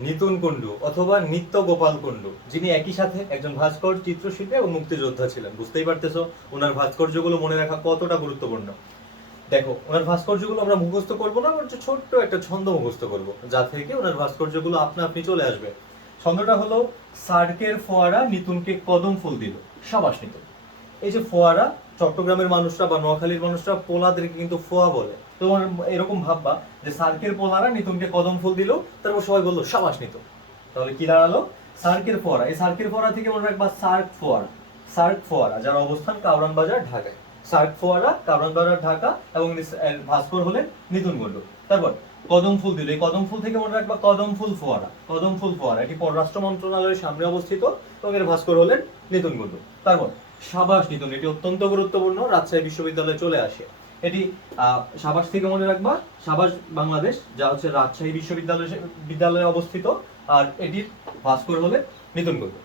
নিতুন কুণ্ডু অথবা নিত্য গোপাল কুণ্ডু, যিনি একই সাথে একজন ভাস্কর চিত্রশিল্পী এবং মুক্তিযোদ্ধা ছিলেন। বুঝতেই পারতেছো, ওনার ভাস্কর্যগুলো মনে রাখা কতটা গুরুত্বপূর্ণ। দেখো, ওনার ভাস্কর্যগুলো আমরা মুখস্থ করব না, বরঞ্চ ছোট্ট একটা ছন্দ মুখস্থ করব, যা থেকে ওনার ভাস্কর্যগুলো আপনা আপনি চলে আসবে। ছন্দটা হলো, সার্কের ফোয়ারা নিতুনকে কদম ফুল দিল, সাবাস নিতুন। এই যে ফোয়ারা চট্টগ্রামের মানুষরা বা নোয়াখালীর মানুষরা পোলাদেরকে কিন্তু ফোয়া বলে। তোমার এরকম ভাববা যে সার্কের পোলারা নিতুনকে কদম ফুল দিল, তারপর সবাই বলল, সাবাস নিতুন তাহলে কি দাঁড়াল? সার্কের ফোয়ারা। এই সার্কের ফোয়ারা থেকে মনে রাখবা সার্ক ফোয়ারা। সার্ক ফোয়ারা, যার অবস্থান কাউরান বাজার, ঢাকায়। সার্ক ফোয়ারা কাউরান বাজার, ঢাকা এবং ভাস্কর হলেন নিতুন গন্ডু। তারপর কদম ফুল দিল। এই কদম ফুল থেকে মনে রাখবা কদম ফুল ফোয়ারা। কদম ফুল ফোয়ারা, এটি পররাষ্ট্র মন্ত্রণালয়ের সামনে অবস্থিত এবং এর ভাস্কর হলেন নিতুন গন্ডু। তারপর সাবাস নিতুন, এটি অত্যন্ত গুরুত্বপূর্ণ, রাজশাহী বিশ্ববিদ্যালয়ে চলে আসে। এটি সাবাস থেকে মনে রাখবা, সাবাস বাংলাদেশ, যা হচ্ছে রাজশাহী বিশ্ববিদ্যালয়, বিদ্যালয়ে অবস্থিত, আর এটির ভাস্কর হলে নিতন গন্ডু